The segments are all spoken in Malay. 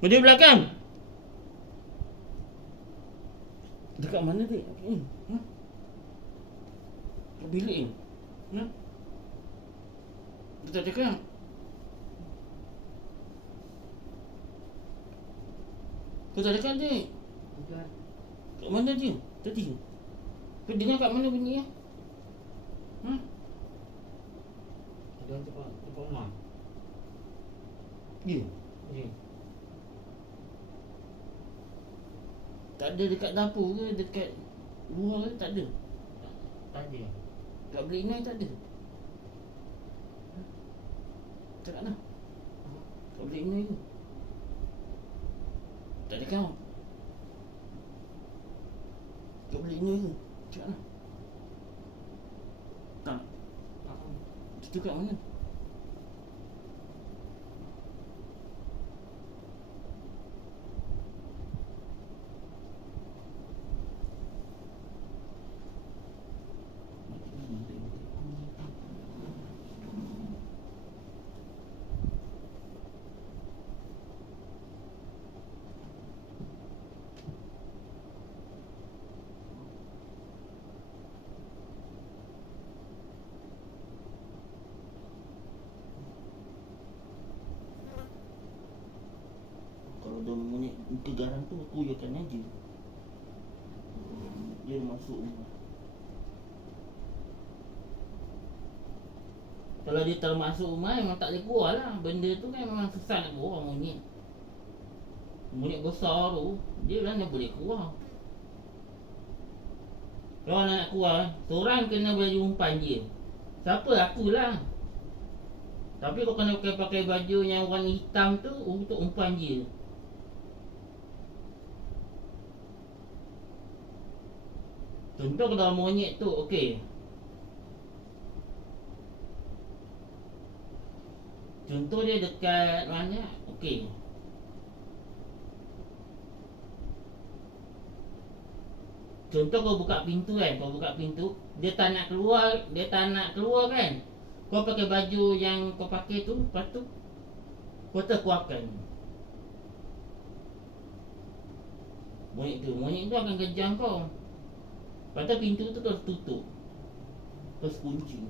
Berdiri belakang. Dekat mana dia? Kat bilik ni. Dia tak cakap. Kau tak cakap dia? Kat mana dia? Tadi. Kau dengar kat mana bunyi? Dia tempat rumah. Ya. Tak ada dekat dapur ke? Dekat luar ke? Tak ada. Tak ada. Kat bilik Inai tak ada. Cakap lah. Kat bilik Inai ke? Tak ada kau. Kat bilik Inai ke? Cakap lah. Tak. Itu kat mana? Kalau dia bunyi muka garang tu, aku yakan aja. Dia masuk rumah. Kalau dia termasuk rumah, memang tak boleh keluar lah. Benda tu kan memang susah nak keluar monyet. Monyet besar tu, dia mana boleh keluar. Kalau nak keluar, seorang kena baju umpan je. Siapa? Akulah. Tapi kau kena pakai baju yang warna hitam tu untuk umpan je. Contoh kalau monyet tu, okey. Contoh dia dekat mana? Okey. Contoh kau buka pintu kan, kau buka pintu, dia tak nak keluar kan. Kau pakai baju yang kau pakai tu, lepas tu kau terkuatkan. Monyet tu akan kejar kau. Lepas tu pintu tu kau tutup. Kau kunci.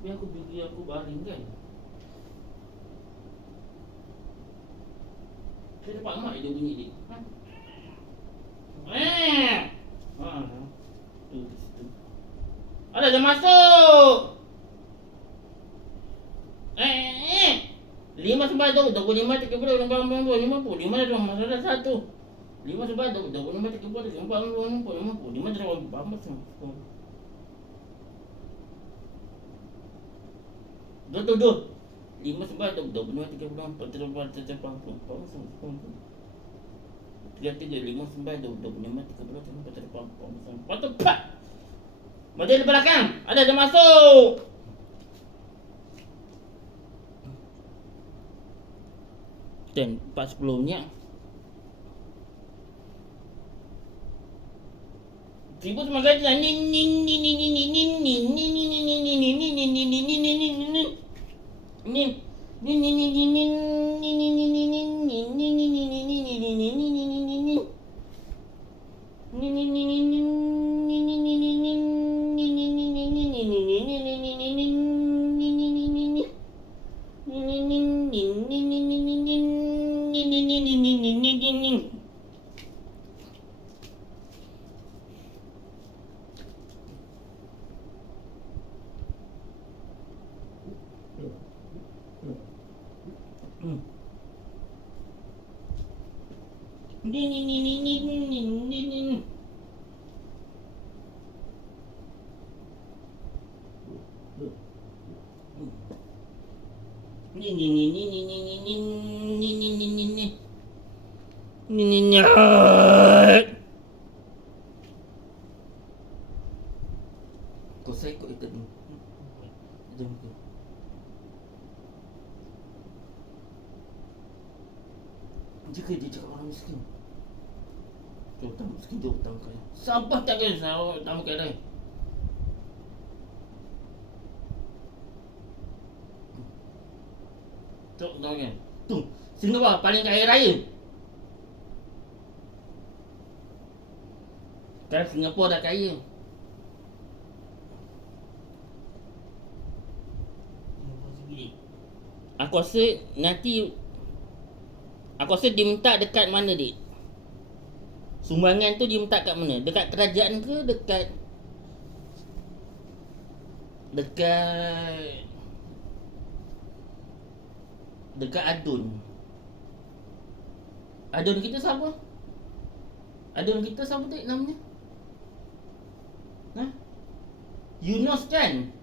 Tapi aku pergi aku baring kan. Saya dapat mak dia bunyi dia. Tu di situ. Ada dah masuk. 5 sebab 25 30 40 50 ada masalah satu. 5 sebab 25 30 40 50 5 terlalu Duduk 5 sebab 25 30 40 50 5 sebab 25 30 40 Patut pak. Model belakang. Ada dah masuk. Dan 4.10-nya. Ibu semua kata nin nin nin nin nin nin nin nin nin nin Kau saya ikut itu dulu. Jom ke. Jika dia cakap orang miskin. Dia hutang miskin, dia hutang kaya. Sampah tak kaya, sampah tak kaya dah. Tok tahu kan? Tu, Singapura paling kaya raya. Sekarang Singapura dah kaya. Singapura sendiri. Aku rasa nanti aku rasa dia minta dekat mana, Dik? Sumbangan tu dia minta kat mana? Dekat kerajaan ke dekat dekat adun? Adun kita siapa? Adun kita siapa, Dik, namanya? Ha? Yunus kan?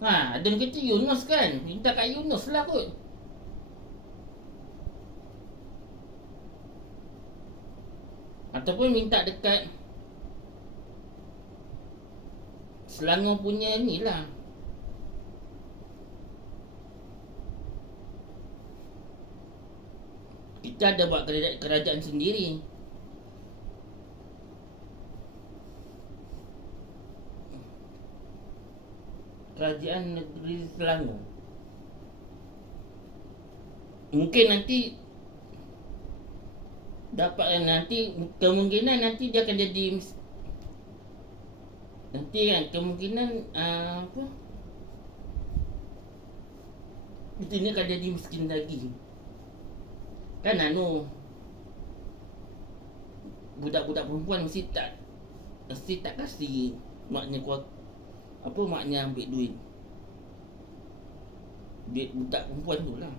Ha, adun kita Yunus kan? Minta kat Yunus lah kot. Ataupun minta dekat Selangor punya ni lah. Kita ada buat kerajaan sendiri. Kerajaan negeri Selangor. Mungkin nanti dapat, nanti kemungkinan nanti dia akan jadi nanti kan kemungkinan apa, itu ni akan jadi miskin lagi kan. Budak-budak perempuan mesti tak kasih maknya maknya ambil duit budak perempuan tu lah.